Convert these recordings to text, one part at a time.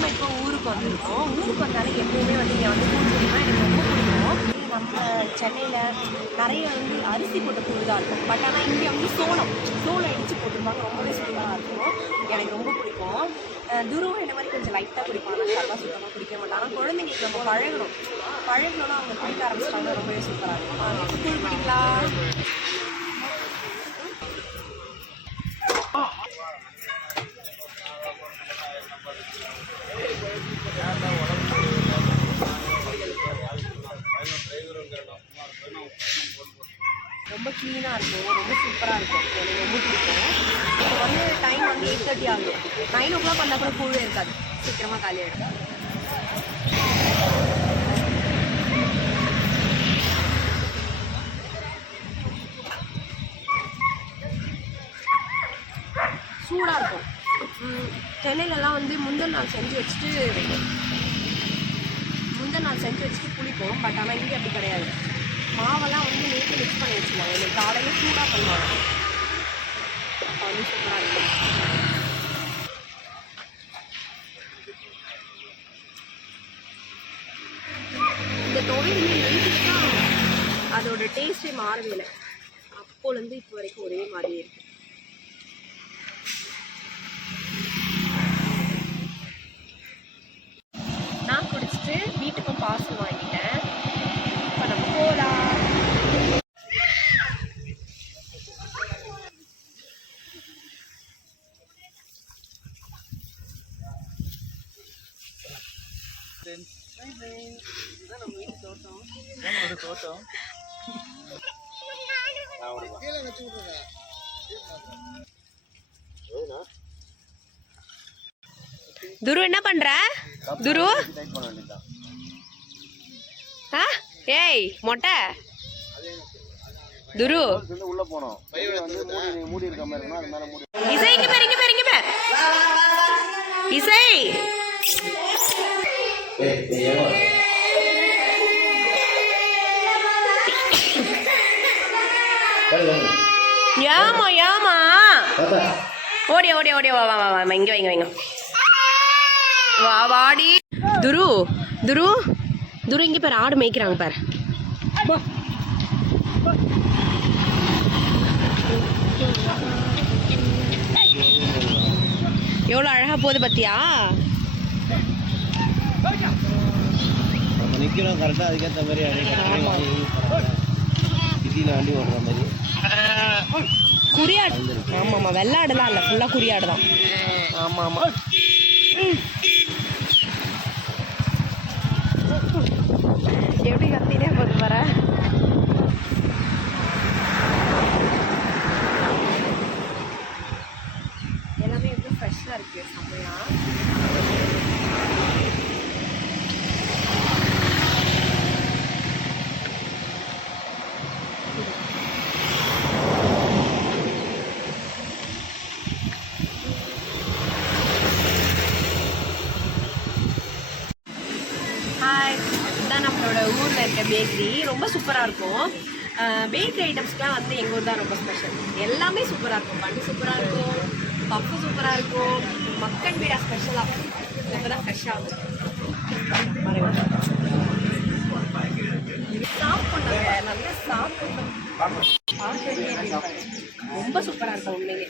நம்ம இப்போ ஊருக்கு வந்திருக்கோம். ஊருக்கு வந்தாலே எப்போவுமே வந்து இங்கே வந்து கூழ் குடிக்கலாம் எனக்கு ரொம்ப பிடிக்கும். நம்ம சென்னையில் நிறைய வந்து அரிசி போட்ட கூழ் தான் இருக்கும். பட் ஆனால் இங்கே வந்து சோளம் இடித்து போட்டிருப்பாங்க. ரொம்பவே சூப்பராக இருக்கும். எனக்கு ரொம்ப பிடிக்கும். துருவம் இந்த மாதிரி கொஞ்சம் லைட்டாக குடிப்பாங்க. அதெல்லாம் சுத்தமாக குடிக்க மாட்டாங்க. ஆனால் குழந்தைங்களுக்கு நம்ம பழகணும்னா அவங்க குடிக்க ஆரம்பிச்சிட்டாங்கன்னா ரொம்பவே சூப்பராக இருக்கும். கூழ் குடிக்கலாம். ரொம்ப க்ளீனாக இருக்கும். ரொம்ப சூப்பராக இருக்கும். எனக்கு ரொம்ப பிடிக்கும். இப்போ வந்து டைம் வந்து 8:30 ஆகும். 9 o'clock வந்தால் கூட கூழே இருக்காது. சீக்கிரமாக காலி ஆகிடும். சூடாக இருக்கும். சென்னையிலலாம் வந்து முந்தின நாள் செஞ்சு வச்சுட்டு குளிப்போம். பட் ஆனால் இங்கே அப்படி கிடையாது. மாவெல்லாம் வந்து நேற்று மிக்ஸ் பண்ணி வச்சுருவாங்க. இன்னைக்கு காலையில் சூடாக பண்ணுவாங்க. அப்போ வந்து சூப்பராக இருக்கும். இந்த துவையிலுமே நைட்டுக்கு தான் அதோட டேஸ்ட்டே மாறவே இல்லை. அப்போலேருந்து இப்போ வரைக்கும் ஒரே மாதிரியே இருக்குது. நான் குடிச்சிட்டு வீட்டுக்கும் பார்சல் வாங்கிட்டேன். இப்போ நம்ம போகலாம். நம்ம வீட்டு தோட்டம் துரு என்ன பண்ற? துரு ஏய் மொட்டை துரு உள்ள போனோம். இசை இங்க பாரு இசை ஏமா ஓடியா வா இங்க வைங்க வா வாடி துரு இங்க பாரு ஆடு மேய்க்கிறாங்க பாரு. எவ்வளோ அழகா போகுது பத்தியா? நிற்கிறோம் கரெக்டாக அதுக்கேற்ற மாதிரி சிட்டியில் வண்டி ஓடுற மாதிரி குறியாடு. ஆமாம் வெள்ளாடுலாம் இல்லை, ஃபுல்லாக குறியாடு தான். ஆமாம் எப்படி கத்தினே போது வர. எல்லாமே எப்படி ஃப்ரெஷ்ஷாக இருக்குது. செம்மையா இதுதான் நம்மளோட ஊரில் இருக்க பேக்கரி. ரொம்ப சூப்பராக இருக்கும். பேக்கரி ஐட்டம்ஸ்லாம் வந்து எங்கள் ஊர் தான் ரொம்ப ஸ்பெஷல். எல்லாமே சூப்பராக இருக்கும். பண்ணி சூப்பராக இருக்கும், பப்பு சூப்பராக இருக்கும், மக்கன் பீடா ஸ்பெஷலாக இப்போ தான் ஃப்ரெஷ்ஷாக இருக்கும். சாப்பிட்றாங்க நல்லா சாப்பிட்டு ரொம்ப சூப்பராக இருக்கும் உண்மையிலே.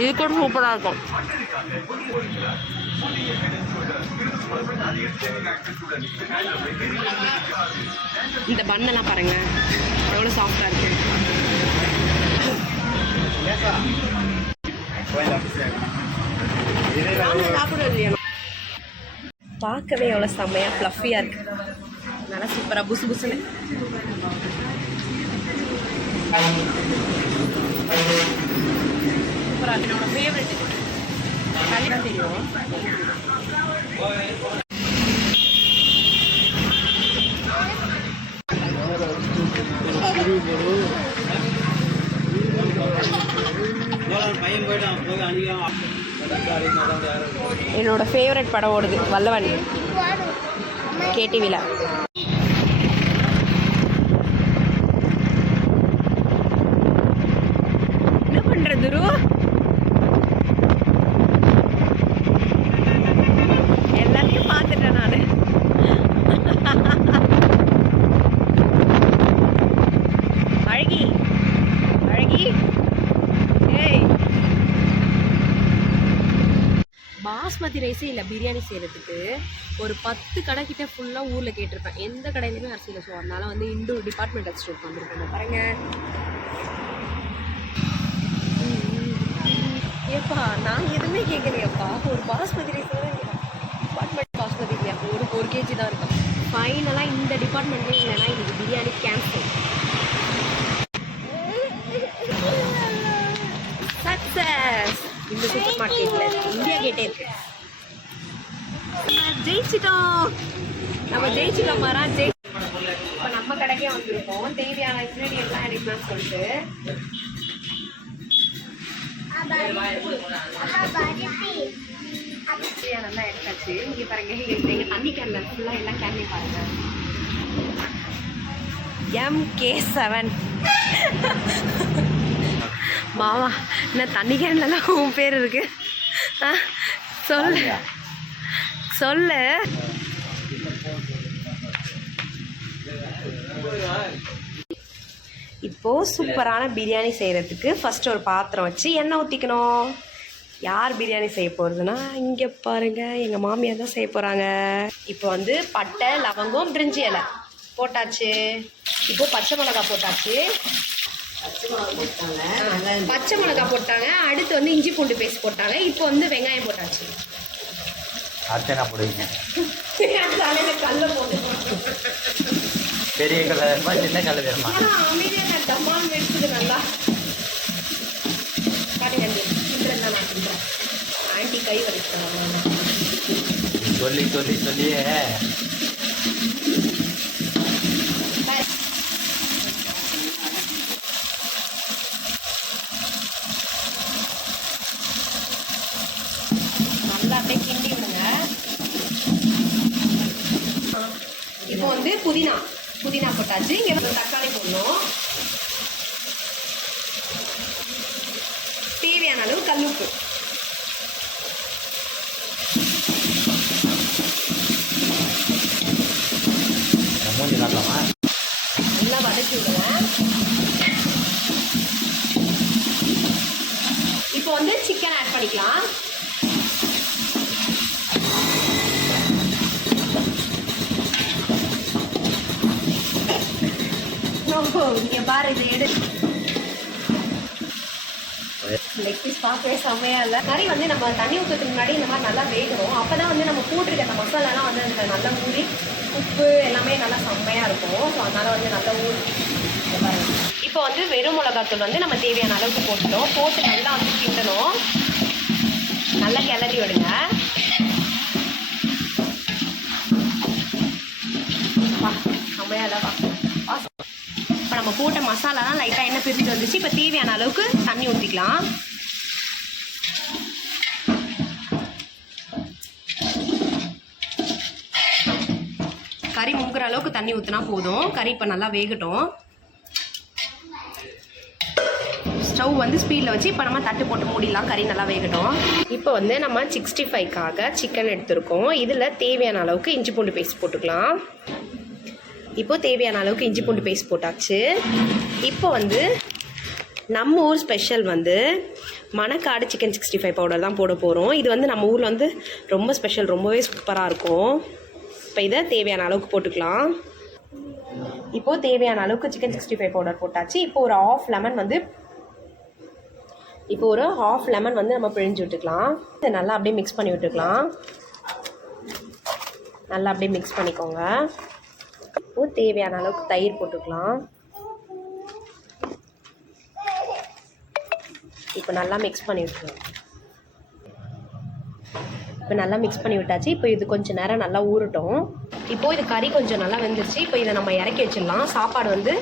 இது கூட சூப்பராக இருக்கும். இந்த பண்ணெல்லாம் பாருங்க எவ்வளோ சாஃப்டாக இருக்கு. பார்க்கவே எவ்வளோ செம்மையா ஃப்ளஃபியாக இருக்கு. நல்லா சூப்பராக புசு புசுன்னு. சூப்பராக இருக்கு. என்னோட ஃபேவரெட் கண்டிப்பாக தெரியும். என்னோட ஃபேவரட் படம் ஓடுது வல்லவன் கேடிவில. பாஸ்மதி ரைஸே இல்லை பிரியாணி செய்கிறதுக்கு ஒரு 10 கடை கிட்ட ஃபுல்லாக ஊரில் கேட்டிருப்பேன், எந்த கடையிலுமே அரிசி இல்லை. ஸோ அதனால வந்து இண்டோர் டிபார்ட்மெண்டல் ஸ்டோர் வந்துருக்கோம் பாருங்க. ஏப்பா நான் எதுவுமே கேட்கலையப்பா, ஒரு பாஸ்மதி ரைஸ் தான் டிபார்ட்மெண்ட் பாஸ்மதி இல்லையா, ஒரு கேஜி தான் இருக்கும். ஃபைனலாக இந்த டிபார்ட்மெண்ட்லேயே இல்லைன்னா இன்னைக்கு பிரியாணி கேன்சல். சக்ஸஸ். இந்த சூப்பர் மார்க்கெட்டில் இந்தியா கேட்டே இருக்கு. ஜெயிச்சிட்டோம், நம்ம ஜெயிச்சிட்டோம் மாறா. இப்போ நம்ம கடைக்கே வந்திருக்கோம், தேவையான இன்க்ரீடியன்ட்லாம் எடுக்கலாம்னு சொல்லிட்டு. நல்லா எடுத்தாச்சு. இங்கே பாருங்க, எங்கள் தண்ணி கேனில் ஃபுல்லாக எல்லாம் கேன்லேயும் பாருங்க. MK7 மாமா, என்ன தண்ணி கேன்லாம் உன் பேர் இருக்கு? சொல்லு சொல்லு. இப்போது சூப்பரான பிரியாணி செய்கிறதுக்கு ஃபஸ்ட்டு ஒரு பாத்திரம் வச்சு எண்ணெய் ஊற்றிக்கணும். யார் பிரியாணி செய்ய போகிறதுனா இங்கே பாருங்கள், எங்கள் மாமியார் தான் செய்ய போகிறாங்க. இப்போ வந்து பட்டை, லவங்கம், பிரிஞ்சி இலை போட்டாச்சு. இப்போ பச்சை மிளகாய் போட்டாச்சு. பச்சை மிளகாய் போட்டாங்க. அடுத்து வந்து இஞ்சி பூண்டு பேஸ்ட் போட்டாங்க. இப்போ வந்து வெங்காயம் போட்டாச்சு. போடுவீங்க கல்ல போட்டு பெரிய கல்ல வேணுமா சின்ன கல்ல வேணுமா? அமைதியாக தம்மான் எடுத்துது நல்லா. பாருங்க, நான் பண்ணுறேன். ஆண்டி கை வலிக்கிறாங்க சொல்லி சொல்லி சொல்லியே. நல்லா அப்படியே கிண்டி விடுங்க. இப்போ வந்து புதினா போட்டாச்சு. இங்கே வந்து தக்காளி போடணும். தேவையான அளவு கல்லுப்பு. மூஞ்சி காட்டலாமா? நல்லா வதக்கி விடுவேன். இப்போ வந்து சிக்கன் ஆட் பண்ணிக்கலாம். இங்கே பாரு, இது எடு. லெக் பீஸ் பார்க்கவே செம்மையா இல்லை. கறி வந்து நம்ம தண்ணி ஊற்றுறதுக்கு முன்னாடி இந்த மாதிரி நல்லா வேகணும். அப்போ தான் வந்து நம்ம போட்டிருக்க அந்த மசாலாலாம் வந்து அந்த நல்லா ஊறி உப்பு எல்லாமே நல்லா செம்மையாக இருக்கும். ஸோ அதனால் வந்து நல்லா ஊறி. இப்போ வந்து வெறும் மிளகாத்தூள் வந்து நம்ம தேவையான அளவுக்கு போட்டுட்டோம். போட்டு நல்லா வந்து கிண்டணும். நல்லா கிளறி விடுங்க. செம்மையாக இல்லைவா? இப்போ நம்ம போட்ட மசாலாலாம் லைட்டாக எண்ணெய் பிரிச்சுட்டு வந்துச்சு. இப்போ தேவையான அளவுக்கு தண்ணி ஊற்றிக்கலாம். கறி முங்குற அளவுக்கு தண்ணி ஊற்றினா போதும். கறி இப்போ நல்லா வேகட்டும். ஸ்டவ் வந்து ஸ்பீடில் வச்சு இப்போ நம்ம தட்டு போட்டு மூடிடலாம். கறி நல்லா வேகட்டும். இப்போ வந்து நம்ம 65க்காக சிக்கன் எடுத்துருக்கோம். இதில் தேவையான அளவுக்கு இஞ்சி பூண்டு பேஸ்ட் போட்டுக்கலாம். இப்போ தேவையான அளவுக்கு இஞ்சி பூண்டு பேஸ்ட் போட்டாச்சு. இப்போ வந்து நம்ம ஊர் ஸ்பெஷல் வந்து மணக்காடு சிக்கன் 65 பவுடர் தான் போட போகிறோம். இது வந்து நம்ம ஊரில் வந்து ரொம்ப ஸ்பெஷல், ரொம்பவே சூப்பராக இருக்கும். இப்போ இதை தேவையான அளவுக்கு போட்டுக்கலாம். இப்போது தேவையான அளவுக்கு சிக்கன் 65 பவுடர் போட்டாச்சு. இப்போ ஒரு ஹாஃப் லெமன் வந்து நம்ம பிழிஞ்சு விட்டுக்கலாம். இதை நல்லா அப்படியே மிக்ஸ் பண்ணி விட்டுக்கலாம். நல்லா அப்படியே மிக்ஸ் பண்ணிக்கோங்க. இப்போ தேவையான அளவுக்கு தயிர் போட்டுக்கலாம். இப்போ நல்லா மிக்ஸ் பண்ணி விட்டுருவோம். இப்போ நல்லா மிக்ஸ் பண்ணி விட்டாச்சு. இப்போ இது கொஞ்சம் நேரம் நல்லா ஊறட்டும். இப்போது இது கறி கொஞ்சம் நல்லா வெந்துருச்சு. இப்போ இதை நம்ம இறக்கி வச்சிடலாம். சாப்பாடு வந்து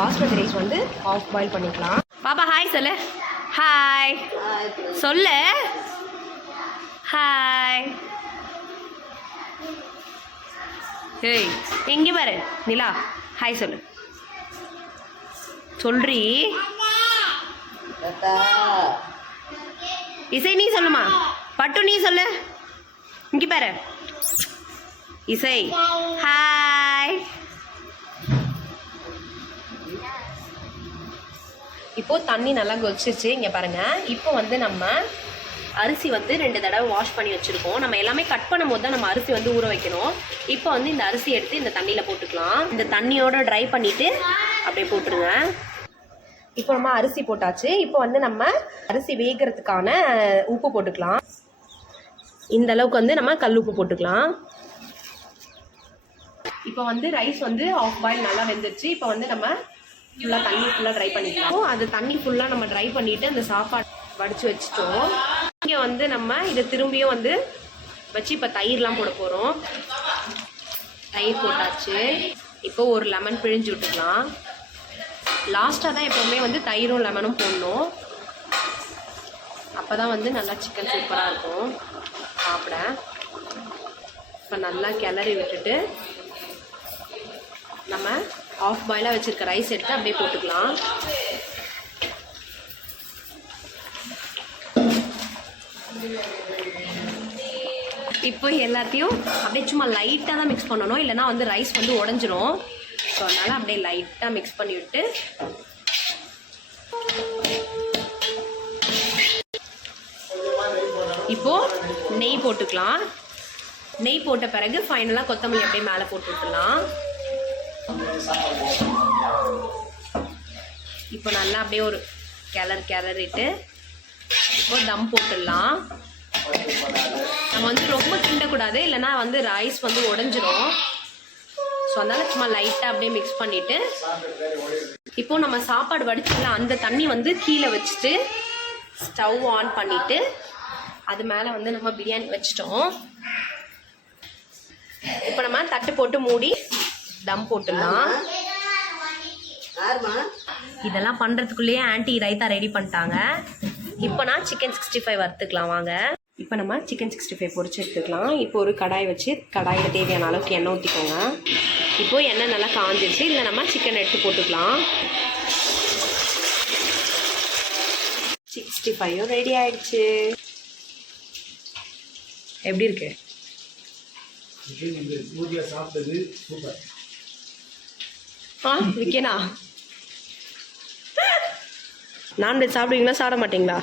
பாஸ்மதி ரைஸ் வந்து ஆஃப் பாயில் பண்ணிக்கலாம். பாப்பா ஹாய் சொல்லு. ஹாய் சொல்லு. ஹாய். ஏய் எங்கே பாரு நிலா, ஹாய் சொல்லு. சொல்றி. இசை நீ சொல்லுமா. பட்டு நீ சொல்லு. இங்கே பாரு இசை. ஹாய். இப்போ தண்ணி நல்லா கொதிச்சிருச்சு. இங்கே பாருங்க. இப்போ வந்து நம்ம அரிசி வந்து 2 தடவை வாஷ் பண்ணி வச்சுருக்கோம். நம்ம எல்லாமே கட் பண்ணும்போது தான் நம்ம அரிசி வந்து ஊற வைக்கணும். இப்போ வந்து இந்த அரிசி எடுத்து இந்த தண்ணியில் போட்டுக்கலாம். இந்த தண்ணியோட ட்ரை பண்ணிவிட்டு அப்படியே போட்டுருங்க. இப்போ நம்ம அரிசி போட்டாச்சு. இப்போ வந்து நம்ம அரிசி வேகிறதுக்கான உப்பு போட்டுக்கலாம். இந்த அளவுக்கு வந்து நம்ம கல் உப்பு போட்டுக்கலாம். இப்போ வந்து ரைஸ் வந்து ஆஃப் பாயில் நல்லா வெந்துருச்சு. இப்போ வந்து நம்ம ஃபுல்லாக தண்ணி ஃபுல்லாக ட்ரை பண்ணிக்கலாம். அது தண்ணி ஃபுல்லாக நம்ம ட்ரை பண்ணிவிட்டு அந்த சாப்பாடு வடித்து வச்சுட்டோம். இங்கே வந்து நம்ம இதை திரும்பியும் வந்து வச்சு இப்போ தயிர்லாம் போட போகிறோம். தயிர் போட்டாச்சு. இப்போ ஒரு லெமன் பிழிஞ்சு விட்டுக்கலாம். லாஸ்ட்டாக தான் எப்போவுமே வந்து தயிரும் லெமனும் போடணும். அப்போ தான் வந்து நல்லா சிக்கன் சூப்பராக இருக்கும் சாப்பிட. இப்போ நல்லா கிளறி விட்டுட்டு நம்ம ஆஃப் பாயிலாக வச்சுருக்க ரைஸ் எடுத்து அப்படியே போட்டுக்கலாம். இப்போ எல்லாத்தையும் அப்படியே சும்மா லைட்டாக தான் மிக்ஸ் பண்ணணும், இல்லைனா வந்து ரைஸ் வந்து உடஞ்சிரும். ஸோ அதனால் அப்படியே லைட்டாக மிக்ஸ் பண்ணி விட்டு இப்போது நெய் போட்டுக்கலாம். நெய் போட்ட பிறகு ஃபைனலாக கொத்தமல்லி அப்படியே மேலே போட்டு விட்டுலாம். இப்போ நல்லா அப்படியே ஒரு கிளறிட்டு இப்போ தம் போட்டுடலாம். நம்ம வந்து ரொம்ப கிண்டக்கூடாது, இல்லைனா வந்து ரைஸ் வந்து உடஞ்சிரும். ஸோ அதனால் சும்மா லைட்டாக அப்படியே மிக்ஸ் பண்ணிவிட்டு இப்போது நம்ம சாப்பாடு வடிச்சிடலாம். அந்த தண்ணி வந்து கீழே வச்சுட்டு ஸ்டவ் ஆன் பண்ணிவிட்டு அது மேலே வந்து நம்ம பிரியாணி வச்சிட்டோம். இப்போ நம்ம தட்டு போட்டு மூடி தம் போட்டுடலாம். இதெல்லாம் பண்ணுறதுக்குள்ளேயே ஆன்ட்டி ரைத்தா ரெடி பண்ணிட்டாங்க. இப்போ நான் சிக்கன் 65 வறுத்துக்கலாம் வாங்க. இப்போ நம்ம சிக்கன் 65 பொரிச்சு எடுத்துக்கலாம். இப்போ ஒரு கடாய் வச்சு கடாயில் தேவையான அளவுக்கு எண்ணெய் ஊற்றிக்கோங்க. இப்போது எண்ணெய் நல்லா காஞ்சிருச்சு. இல்லை நம்ம சிக்கன் எடுத்து போட்டுக்கலாம். 65 ரெடி ஆயிடுச்சு. எப்படி இருக்கு? விக்கேனா நான்வெஜ் சாப்பிடுவீங்களா சாப்பிட மாட்டீங்களா?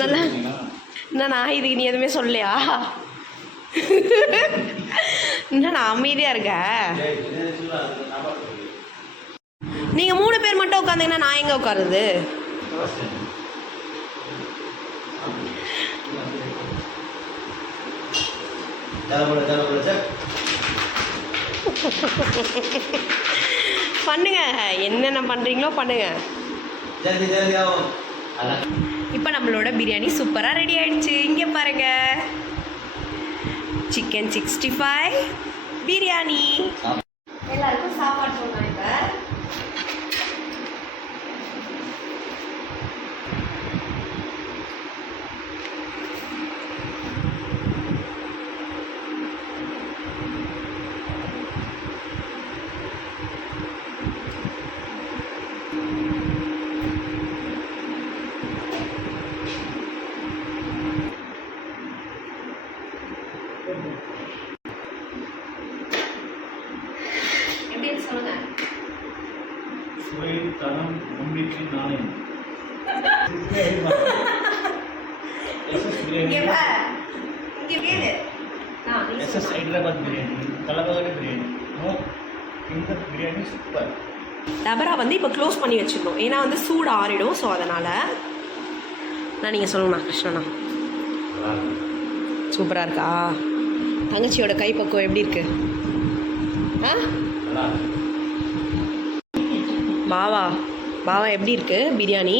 நல்லா என்னண்ணா இதுக்கு நீ எதுவுமே சொல்லலையா? என்னண்ணா அமைதியாக இருக்க? நீங்கள் 3 பேர் மட்டும் உட்காந்தீங்கன்னா நான் எங்கே உட்காருது? பண்ணுங்க, என்னென்ன பண்ணுறீங்களோ பண்ணுங்க. இப்போ நம்மளோட பிரியாணி சூப்பராக ரெடி ஆயிடுச்சு. இங்கே பாருங்க, சிக்கன் 65 பிரியாணி. எல்லாருக்கும் சாப்பாடு சொன்னாங்க. சுவை தரம் நம்பிக்கை நாணயம். எஸ்எஸ் ஹைதராபாத் பிரியாணி, தலபாகடி பிரியாணி, இந்த பிரியாணி சூப்பர். டபரா வந்து இப்போ க்ளோஸ் பண்ணி வச்சுக்கணும், ஏன்னா வந்து சூடு ஆறிடும். ஸோ அதனால் நான் நீங்கள் சொல்லுங்கண்ணா. கிருஷ்ணண்ணா சூப்பராக இருக்கா? தங்கச்சியோட கைப்பக்குவம் எப்படி இருக்கு? பாவா எப்படி இருக்கு பிரியாணி?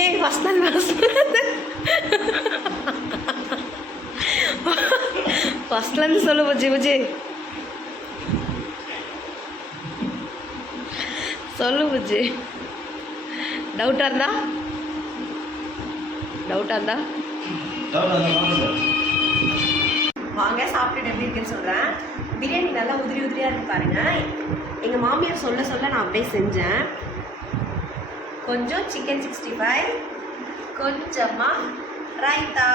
ஏய் ஃபஸ்ட் ஃபஸ்ட்லேருந்து சொல்லு புஜி சொல்லு புஜி. டவுட்டாக இருந்தா வாங்க சாப்பிட்டுட்டு எப்படி இருக்குன்னு சொல்கிறேன். பிரியாணி நல்லா உதிரியாக இருக்கு பாருங்க. எங்கள் மாமியார் சொல்ல நான் அப்படியே செஞ்சேன். கொஞ்சம் சிக்கன் 65, கொஞ்சமாக ரைத்தா.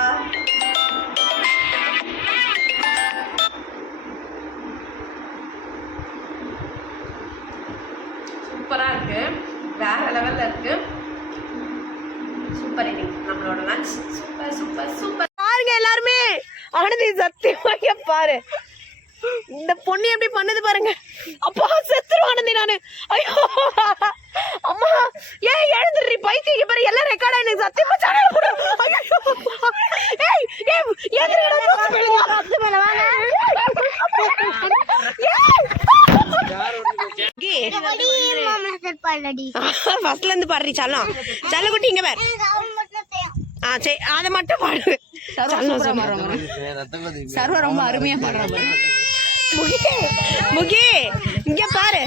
சூப்பரா இருக்கு, வேற லெவல்ல இருக்கு. சூப்பர் எடிங் நம்மளோட லஞ்ச். Super super super. பாருங்க எல்லாருமே, ஆனந்தி சத்தியமாக பாரு இந்த பொண்ணு எப்படி பண்ணுது பாருங்க. அப்பா செத்துருவானந்தி நானு. ஐயோ அம்மா ஏன் எழுந்துடுறீ பைத்தியம் பாரு, எல்லாம் ரெக்கார்ட் ஆயிடுச்சு சத்தியமா சேனல் போடு. ஐயோ ஏய் ஏய் ஏந்திரடா பத்து மேல வாங்க. ஃபர்ஸ்ட்ல இருந்து பாடுறீ சல்லம். சல்ல குட்டி இங்க பாரு. சரி அதை மட்டும் பாடு. சர்வ ரொம்ப அருமையா பாடுறாங்க. முகி இங்க பாரு.